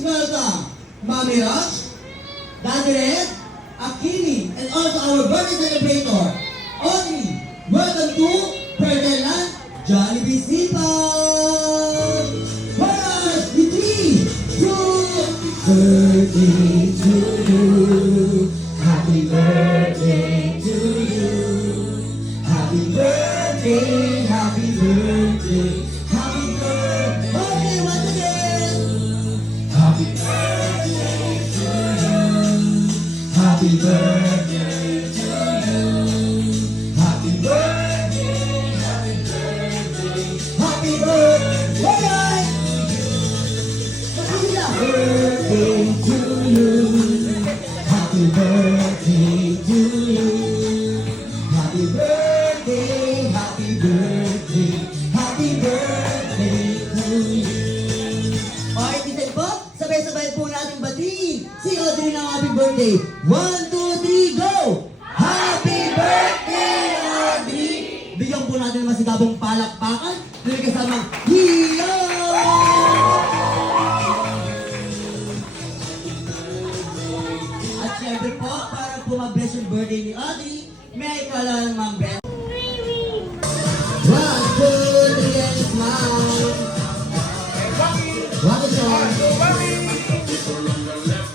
please welcome Mami Roch, Daddy Red, Akini, and also our birthday celebrator, Audrey. Welcome to Ferdinand Jollibee Sipag! Alright, the 3, 2, birthday to you. Happy birthday to you. Happy birthday, happy birthday, happy birthday. Okay, once again. Happy birthday to you. Happy birthday to you. Happy birthday, happy birthday, happy birthday. Alright. Birthday to you. Happy birthday to you. Happy birthday, happy birthday, happy birthday to you. Alright, titin po, sabay-sabay po natin batiin si Audrey ng happy birthday. 1, 2, 3, go! Happy birthday, Audrey! Bigyan po natin ng masigabong palakpakan na kasamang hiyo! At syempre po, para po mag-bless yung birthday ni Audrey, may ikaw lang Ma'am Beth. 1, 2, 3, and smile. What is your?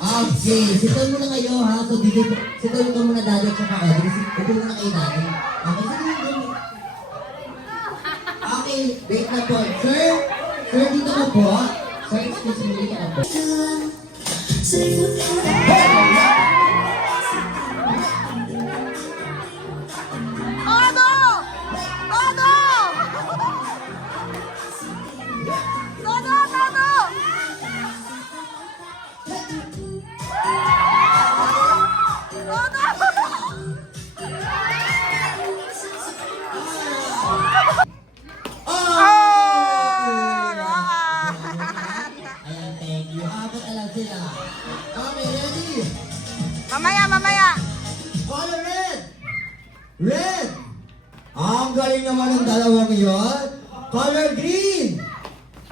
Okay, sitaw muna kayo ha. So dito, sitaw ka muna Daddy at saka Audrey. Ito muna kayo Daddy. Okay, sige. Okay, wait na po. Sir, dito ka po. Sir, excuse me, dito ka po. Mamaya. Color red! Red! Ang galing naman ng dalawang yon. Color green!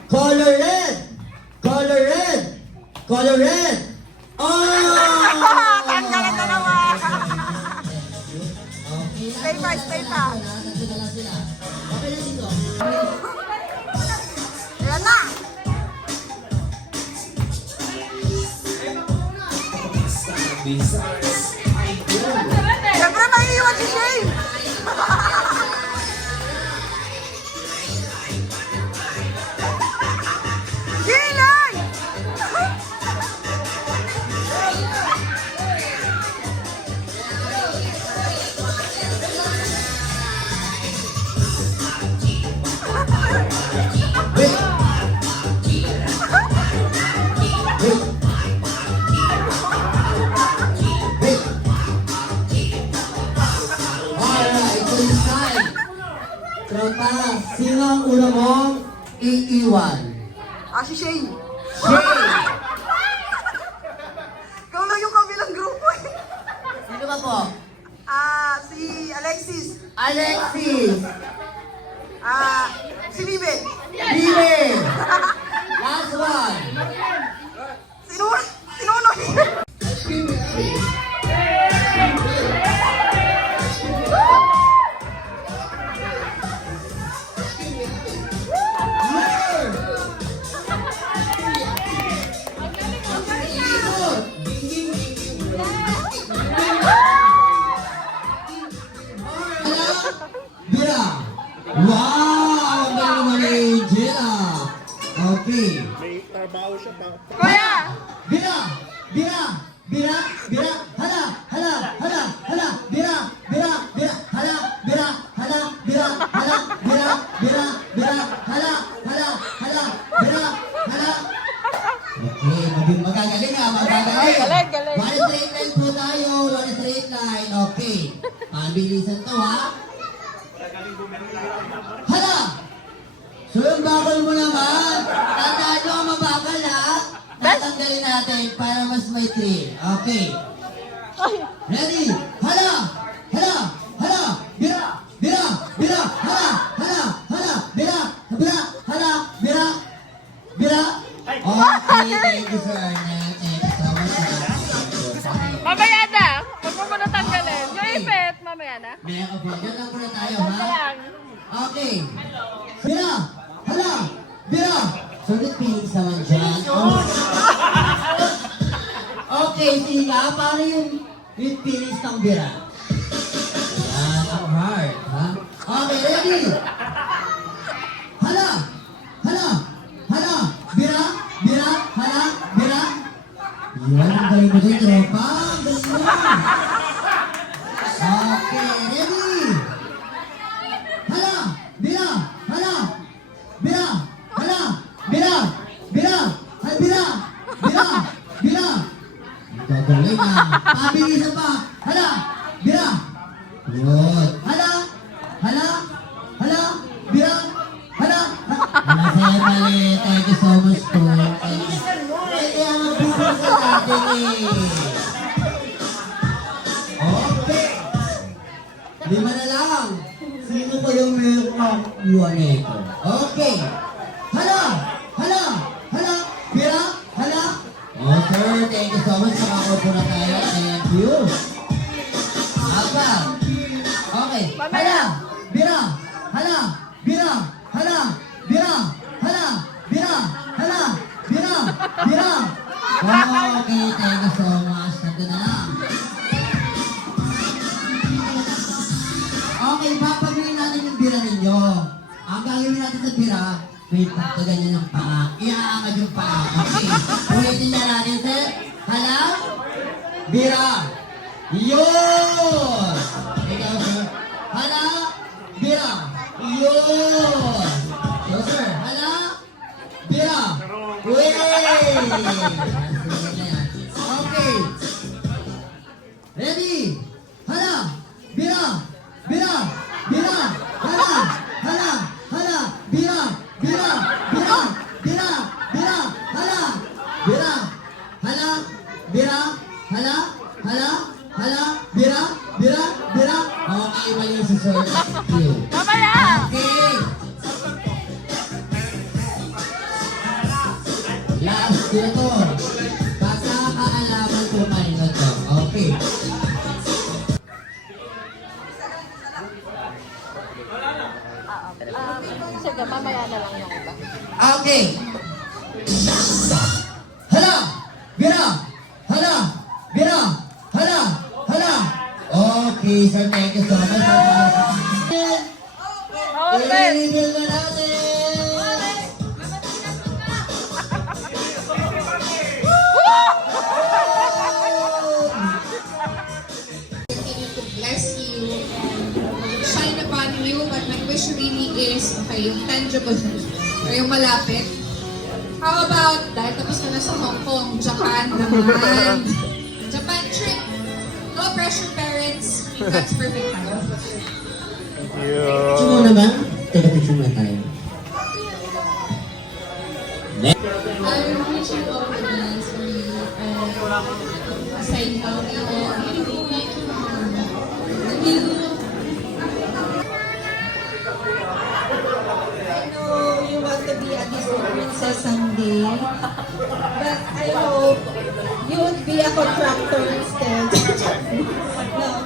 Color red! Color red! Color red! Oh! Tanggal ang dalawa. Okay. Stay pa. Okay na dito. Ayan na. Siyempre may iwan si Shane. Gilay! Tropa, sino ang una mong iiwan? Si Shane. Shane! Ikaw lang yung kabilang grupo eh. Sino ka po? Si Alexis. Alexis! Si Viven. Bibe! Last one! Sinunoy. Bira! Wow! Ang galing naman ni Angela! Okay. May trabaho siya pa. Kuya! Bira! Bira! Bira! Bira! Hala! Hala! Hala! Hala! Bira! Bira! Bira! Hala! Bira! Hala! Bira! Hala! Bira! Bira! Bira! Hala! Hala! Hala! Bira! Hala! Okay, magagaling nga, magagaling. Galing. One straight line po tayo, one straight line. Okay. Pabilisan to ha. Hala! So yung bakal mo naman, tandaan nyo ang mabagal ha. Tatanggalin natin para mas may thrill. Okay. Ready? Hala! Hala! Hala! Bira! Bira! Bira! Hala! Hala! Hala! Bira! Bira! Hala! Bira! Bira! Okay, thank you so Ernest. Thank you so much for that. Mamaya na. Huwag mo muna tanggalin. Yung ipit, mamaya na. Meron po. Diyan lang muna tayo, Huwag ha? lang. Okay. Bira! Hala! Bira! Sulit feelings naman dyan. Oh. Okay, sige. Paano yung with feelings ng bira? Yan, ang heart, ha? Okay, ready? Hala! Hala! Hala! Bira! Bira! Hala! Bira! Yan, ang galing mo din, tropa. Ang galing mo. Okay, ready? Hala! Bira! Hala! Bira! Hala! Bira! Bira! Ay, bira! Bira! Bira! Gagaling na. Pabilisan pa. Hala! Bira! Yun. Hala! Hala! Hala! Bira! Hala! Hala, sa'yo mali. Thank you so much po. Kaya mag-business sa natin eh. Okay. Lima na lang. Sino ko yung meron makuha nito? Okay. Hala! Hala! Hala! Bira! Hala! Oh, sir. Thank you so much. Nakakupo na tayo. Thank you. Apa? Okay. Hala! Bira! Hala! Bira! Hala! Bira! Hala! Bira! Hala! Bira! Bira! Okay. Thank you so much. Nandun na lang. Okay, papagawin natin yung bira ninyo. Ang gagawin natin sa bira, may pagkaganyan ng paa. Iaangad yung paa. Okay. Ulitin niya natin, sir. Hala? Bira. Yun! Ikaw, sir. Hala? Bira. Yun! Yo, sir. Hala? Bira. Wey! Okay. Ready? Hala? Bira. Bira! Bira! Hala! Hala! Hala! Bira! Bira! Bira! Bira! Bira! Hala! Bira! Hala! Bira! Hala! Hala! Hala! Bira! Bira! Bira! Okay, mali si Sir. Mamaya! Okay! Last dito. Pagkakaalaman ko kanino to. Okay. Sige, mamaya na lang yung iba. Okay. Hala! Bira! Hala! Bira! Hala! Hala! Okay, sir. Thank you so much. Open! I-reveal na natin! continue to bless you and shine upon you. But my wish really is, okay, yung tangible, or yung malapit. How about, dahil tapos ka na sa Hong Kong, Japan naman. Japan trip. No pressure, parents. That's perfect tayo. Picture mo naman? Teka, picture mo tayo. I'm wishing all the best for you and stay healthy and beautiful like your mom. Love you. I know you want to be a Disney princess someday, but I hope you would be a contractor instead. No,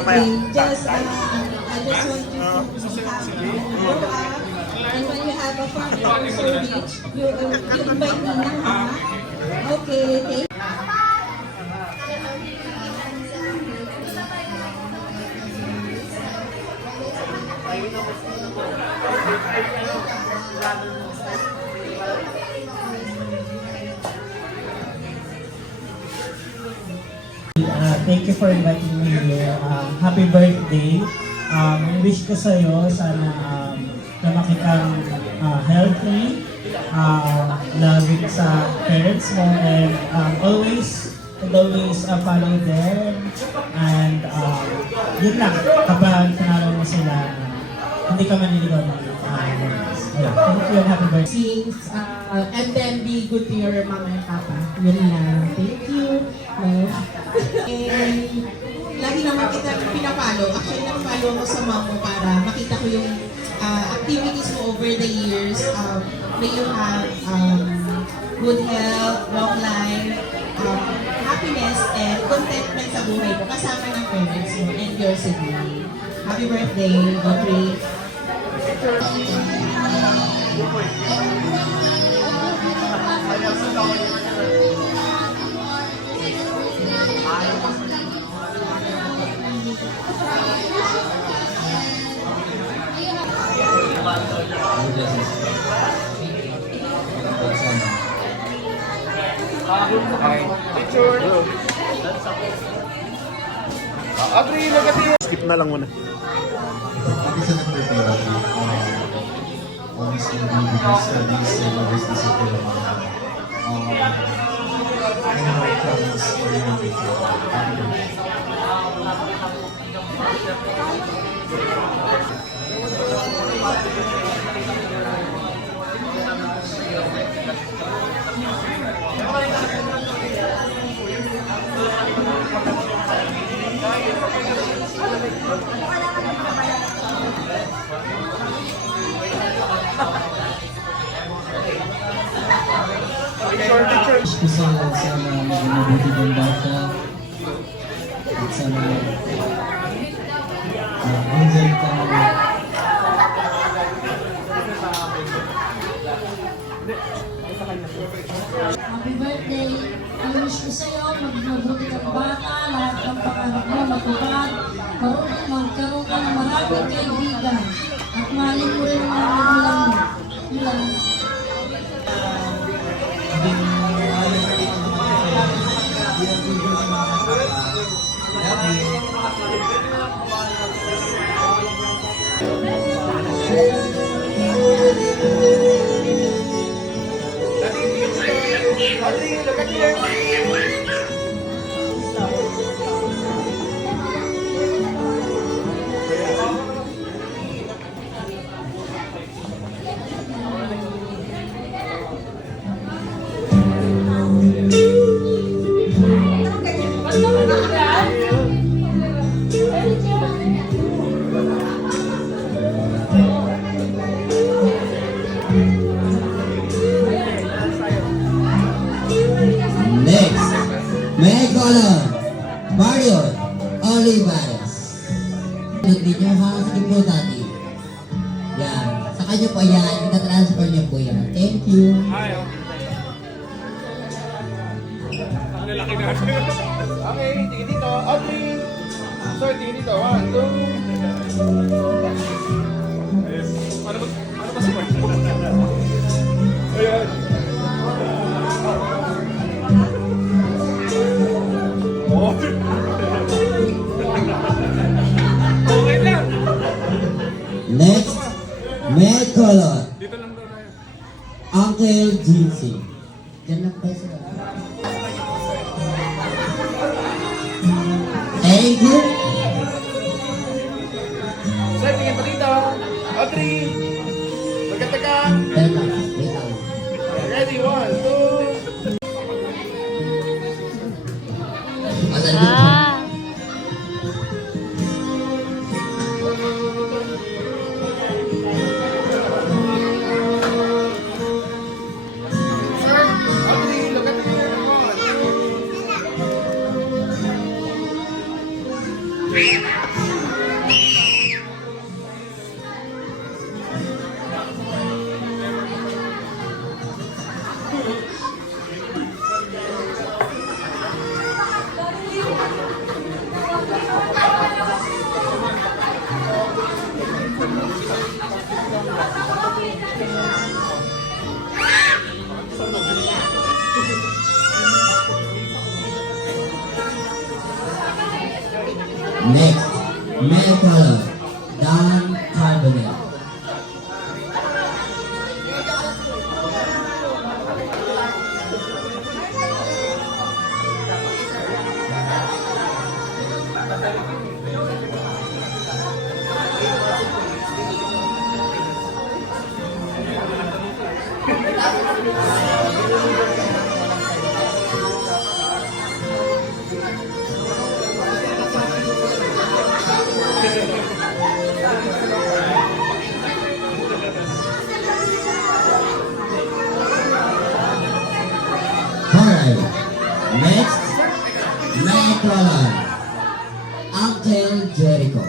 okay, just I just want you to be happy when you grow up, and when you have a family who's so rich, you invite me na, ha? Okay, thank Thank you for inviting me here. Happy birthday. Wish ko sa'yo, sana lumaki kang healthy, loving sa parents mo, and always follow them. And yun lang, kapag pinaraw mo sila, hindi ka maniligaw ng thank you and happy birthday. Things, and then be good to your mama and papa. Yun lang. Thank you. No. And lagi naman kita pinapalo. Actually, napalo mo sa mom mo para makita ko yung activities mo over the years. May you have good health, long life, happiness, and contentment sa buhay mo kasama ng parents mo and your sibling. Happy birthday, Audrey. Audrey, negative. Skip na lang muna. Happy sa nag-prepare. Always in the studies and always discipline. And our friends really before. Happy birthday. Wish ko sa'yo sana maging mabuti kang bata at sana enjoy ka. Happy birthday! Ang wish ko sa'yo, magmabuti kang bata, lahat ng pangarap mo matupad, magkaroon ka ng maraming kaibigan, at mahalin mo rin ang mga magulang mo. Yun lang. Next, may color, Mario Olivares. Good video ha, sige po tati. Yan, sa kanya po yan, itatransfer niyo po yan. Thank you. Ang lalaki na. Okay, tingin dito. Audrey. Sir, tingin dito. 1, 2. Ano ba si Mark? Ayan. Oh. Okay lang. Next, may color, Dito lang daw tayo. Uncle Jinsi. Diyan lang pa sila. Thank you. Sir, tingin pa dito. Audrey. Magkataga. Wait lang, wait lang. Ready, 1, 2. Asan dito? Audrey, look at the camera. 1. Next, may color, Dan Carbonate. Next, Michael. Uncle Jericho.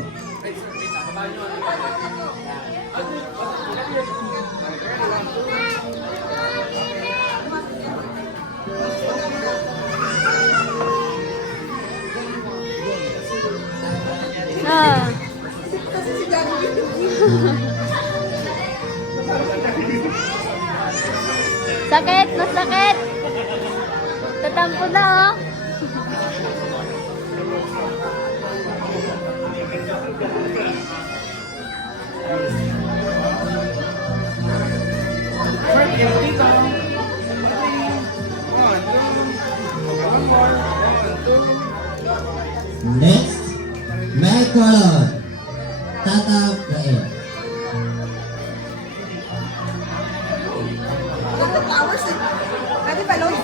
Ah. Sakit, masakit. Tatampo na, oh. Sir, tingin dito. One more. One, two. Next, Michael. Tata Gael. Flowers eh. Pwede balon.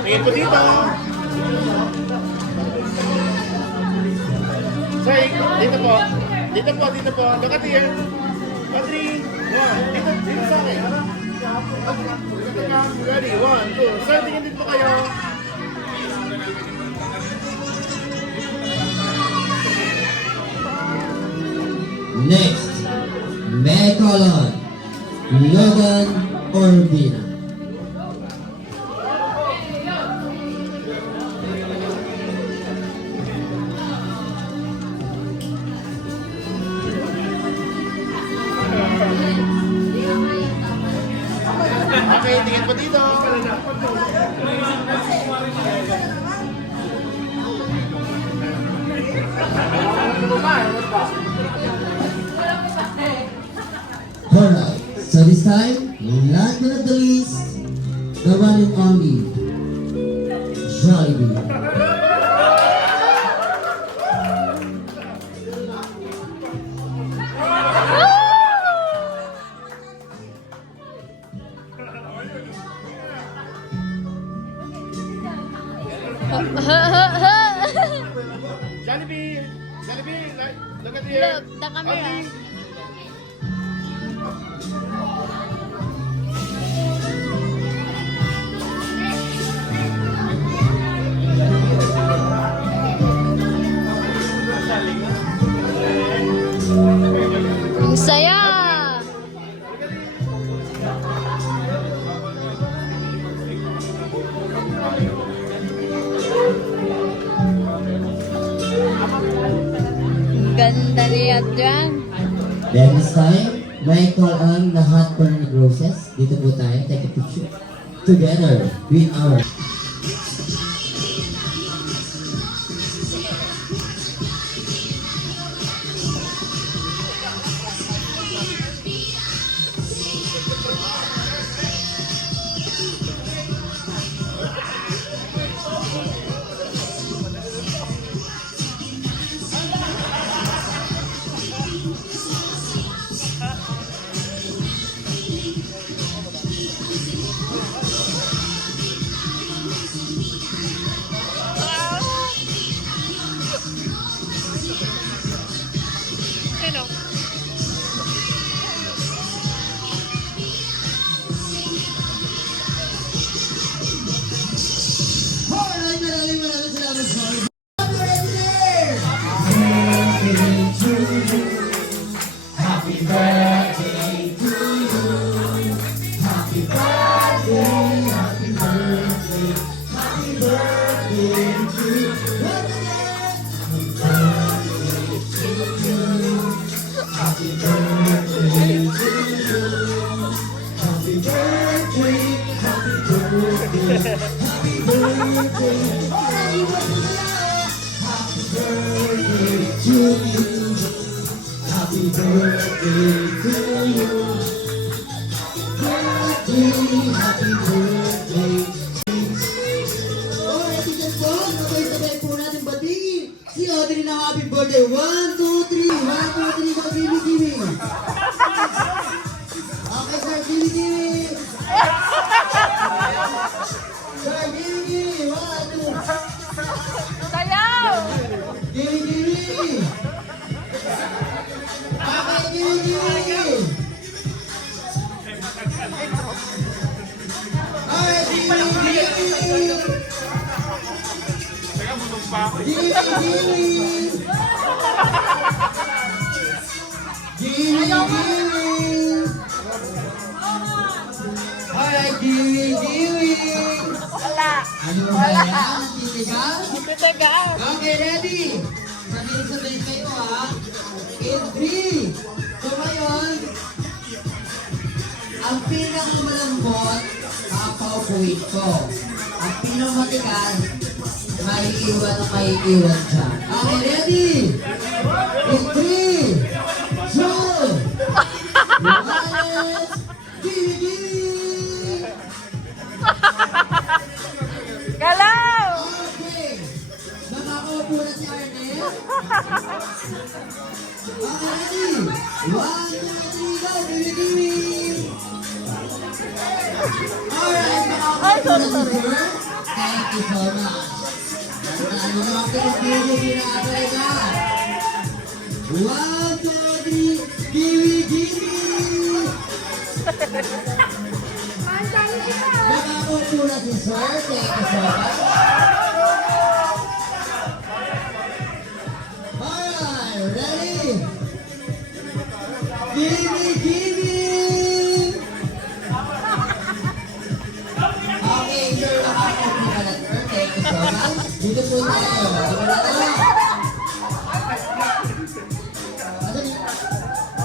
Tingin po dito. Sir, dito po. Dito po, dito po. Look at here. 3, 1. Dito sa akin. Dito ka. Ready? 1, 2. Sir, tingin dito po kayo. Next, Michael. Logan Orbina. Okay, tingin po dito. Alright, so this time, last but not the least, the one and only Jollibee. Jollibee! Jollibee! Look at here! Look, the camera. Ang saya! Ang ganda niya dyan. Then this time, Michael ang lahat po ng roses. Dito po tayo, take a picture. Together with our... Maraming salamat po. Happy birthday to you. Happy birthday, happy birthday, happy birthday to you. Happy birthday to you. Happy birthday, happy birthday, happy birthday. Happy birthday to you. Happy birthday to you. Happy birthday. Oh, etiquette po. Sabay-sabay po natin batiin. Si Audrey na happy birthday. 1, 2, 3. 1, 2, 3. Go, Kimi. Okay, sir. Kimi. Sir, Kimi. 1, 2. Sayaw! Kimi. Okay, Gigi! Alright, Gigi! Wala. Ano ba yan? Titigas? Titigas. Okay, ready? Sabihin kayo ha. In 3. So ngayon, ang pinakamalambot, papaupuin ko. Ang pinakamatigas, maiiwan ang maiiwan dyan. Okay, ready? In 3, 2, 1, Gigi! Galaw! Okay. Nakakaupo na si Arnel. Okay, ready? 1, 2, 3, go! Gimme! Alright, nakakaupo na si Sir. Thank you so much. Tandaan nyo naman pinag-gimme ginagawa ka. 1, 2, 3, gimme! Nakakaupo na si Sir. Thank you so much. Alright, ready? Gimme! Okay, sir, nakakaupo ka na, sir. Thank you so much. Dito po tayo. Dito na tayo.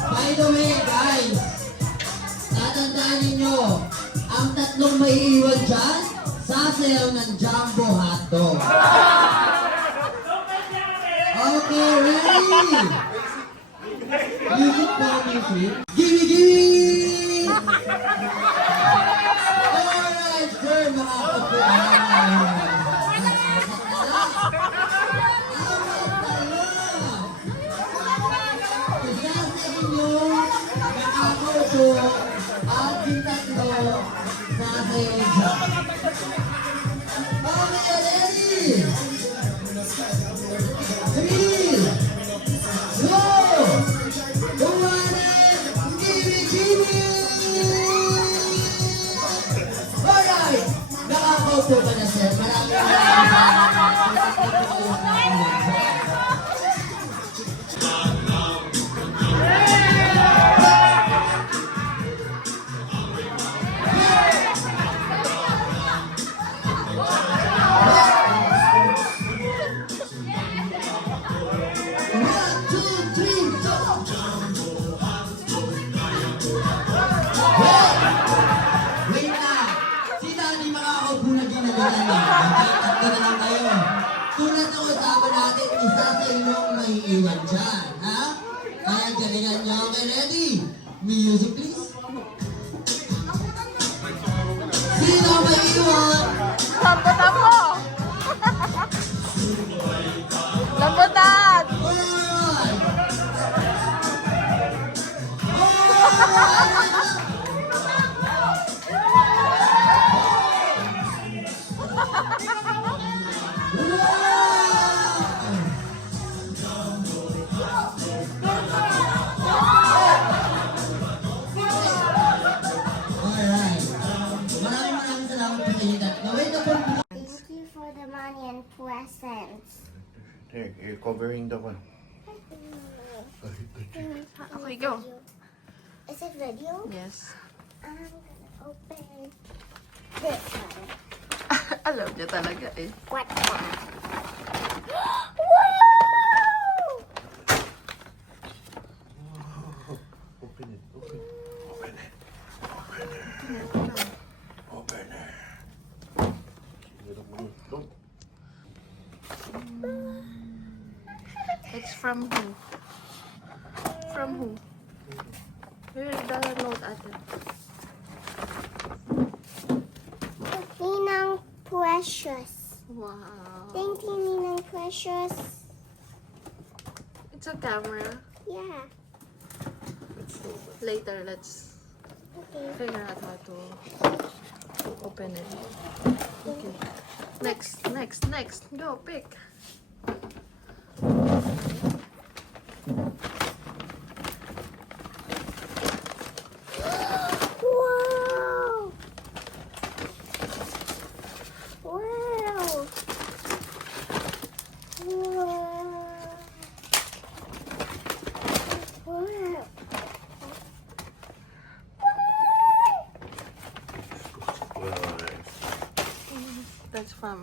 By the way, guys, tatandaan ninyo, ang tatlong maiiwan dyan, sasayaw ng Jumbo Hotdog. Okay, ready? Music po, music. Gimme! Alright, sir, makakaupo ka. Isa sa inyo, nakakaupo, at yung tatlo, sasayaw dyan. Okay, ready? 3, 2, 1, gimme! Alright! Nakakaupo ka na, sir. Maraming wait lang! Si Danny makakaupo na ginagawa niya. Okay, tatlo na lang kayo. Tulad ng usapan natin, isa sa inyong maiiwan dyan. Ha? Kaya galingan niyo. Okay, ready? Music, please. Sino ang maiiwan? Lambutan mo! Lambutan! Alright! Alright. Maraming salamat po sa inyo. Gawin na po. Thank you for the money and presents. There, you're covering the one. Okay, go. Is it video? Yes. I'm gonna open this one. Alam niya talaga eh. What one? Open it, open it. Open it. Open it. Don't. It's from who? From who? Here's the note ate. Ninang Precious. Wow. Thank you, Ninang Precious. It's a camera. Yeah. Later, let's Okay. figure out how to open it. Okay. Next. Go, pick.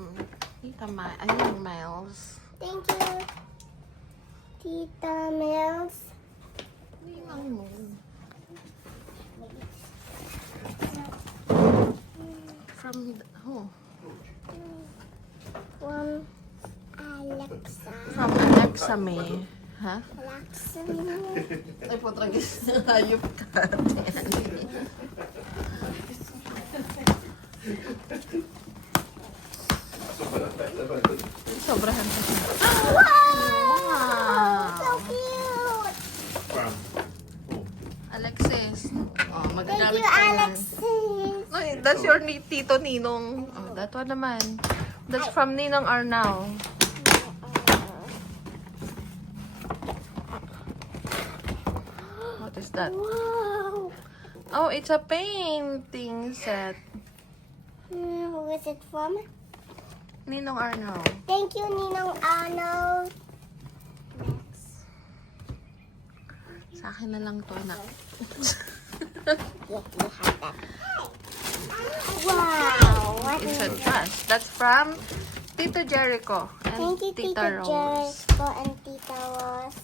from Tita Miles. Thank you, Tita Mills. Ninang mo. From who? From Alexa. From Alexa May. Ha? Alexa. Ay, putragis na hayop ka. Sobrahan ka. Wow! So cute. From who? Alexis. Oh, Thank magagamit you, ka yan. Alexis. Ay, that's your Tito Ninong. Oh, that one naman. That's from Ninong Arnau. What is that? Wow. Oh, it's a painting set. Who is it from? Ninong Arnau. Thank you, Ninong Arnold. Sa akin na lang to, anak. Yes, you have that. Wow. What It's is a trash. That's from Tito Jericho and Thank you, Tita Tita Rose. Jericho and Tita Rose.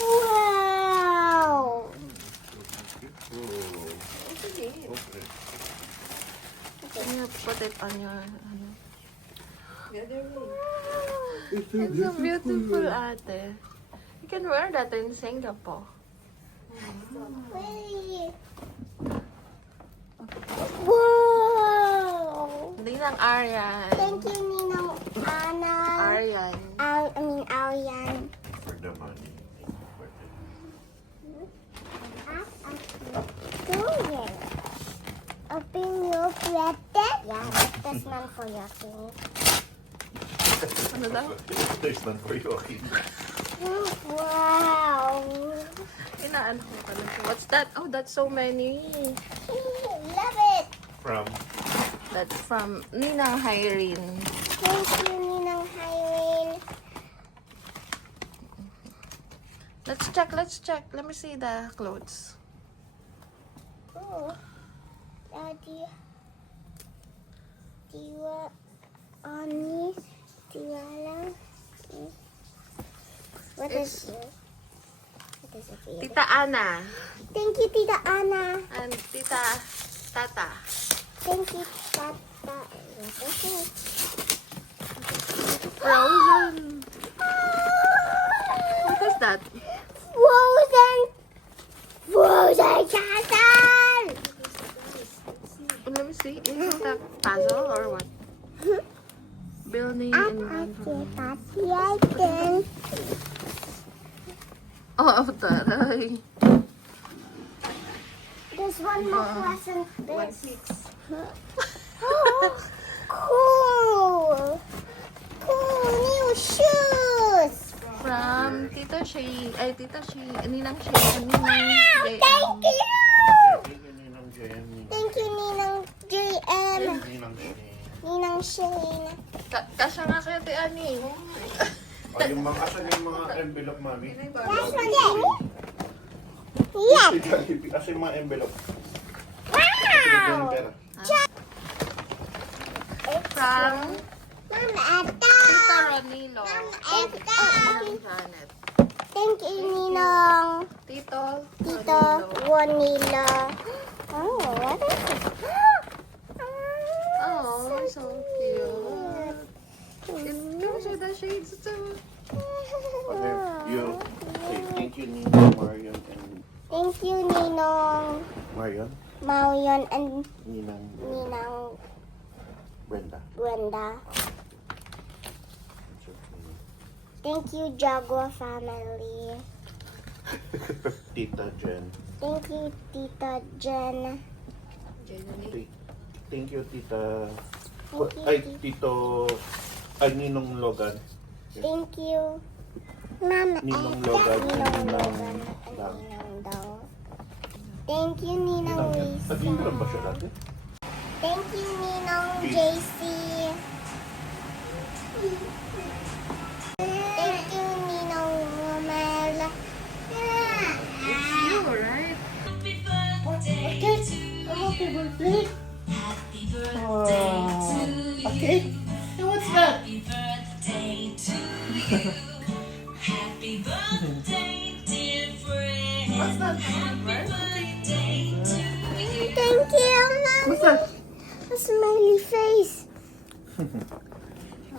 Wow. Can you put it on your... Ano? It's so beautiful, ate. You can wear that in Singapore. Wait. Wow. Ninang Aryan. Thank you, Ninong Arnold. Aryan. Arian. For the money. Doing. Open your present. Yeah, that's not for your thing. Ano daw? There's none for you, okay? Wow. Inaan ko ka lang. What's that? Oh, that's so many. Love it. From That's from Ninang Hyrin. Thank you, Ninang Hyrin. Let's check, let's check. Let me see the clothes. Oh. Daddy. Tiwa. Anis. Tiwa lang. What is it? What is it? Tita Ana Thank you, Tita Ana. and Tita Tata. Thank you, Tata. Frozen. What is that? Frozen. Frozen Castle. Let me see. Is it a puzzle or what? Building Up in... at the item. Oh, taray. There's one more present. Cool. Cool new shoes. From Tito Shay. Ay, Tito Shay. Ninang Shay. Ninang JM. Thank you. Ninang JM. Thank you, Ninang JM. Ninang Shane. Ninang Shane. Kasya nga kayo, Te Ani. Oh, yung mga asan yung mga envelope, mami? That's one day. Yes. Asan yung mga envelope? Wow. Pera. From Mama, Tita Ata. Ronilo. Ata. Ninang Janet. Thank you, Ninong. Tito Tito Ronilo. Juanilo. Oh, what is it? Oh, so cute. It's the shades too. Okay, you say thank you, Nino, Marion, and Thank you, Ninong, Marion, Marion, and Ninang Ninang Brenda. Brenda. It's okay. Thank you, Jaguar family. Tita Jen. Thank you, Tita Jen. Thank you, Tita. Thank you, Ay, Tito. Ay, Ninong Logan. Thank you. Mama, Ninong Logan. Ninong Ninang Logan. Dang. Ninang Dang. Thank you, Ninang At yun Lisa. lang ba siya dati? Thank you, Ninong JC. Thank you, Ninong Romel. You, right? Happy birthday. Thank you, Mom. A smiley face.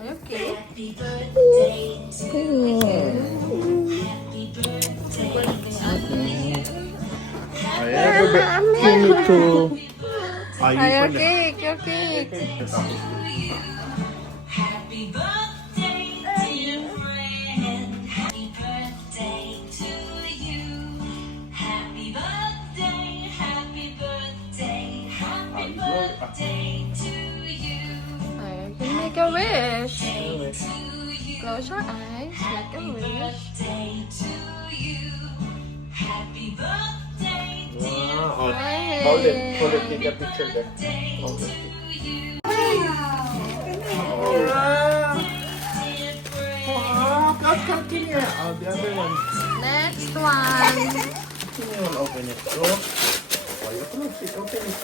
Okay. Ayan, kinito. Ay, Ayun your pala. cake, your cake. Ay, you can make a wish. Close your eyes, make a wish. Wow. Hold it, take a picture there. Hold it. Wow, cut, can you? Oh, the other one. Next one. Can you open it? Oh. Why you close it? Open it.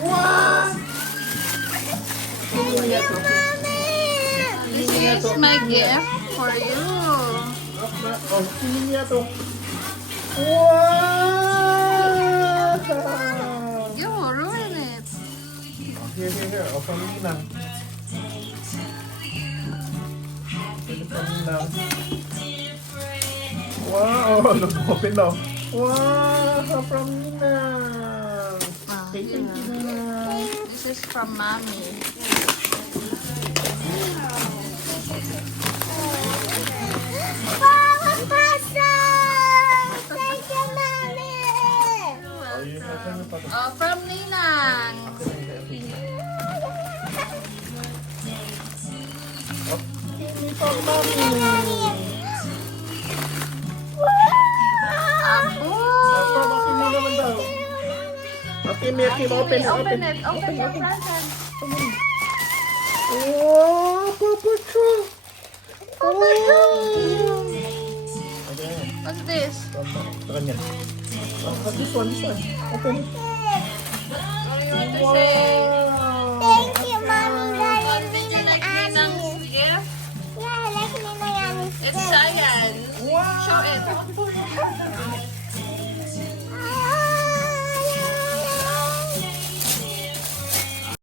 Wow! This is my gift for you. Oh, sino niya to? Wow! You will ruin it. Here. Open it lang. Wow! Nag-open daw. Wow! From Ninang. Thank you, Ninang. This is from Mommy. Wow, a puzzle! Thank you, Mommy. Oh, from Ninang. Open mo naman daw. Okay, Mickey, open Open it. Open your present. Wow, Papa Cho. What's this? Sa kanya. This one. Open it. What do you want to say? Thank you, Mommy. What Very did you like Annie. Ninang's gift? Yeah, I like Ninang Annie's It's gift. cyan. Show it.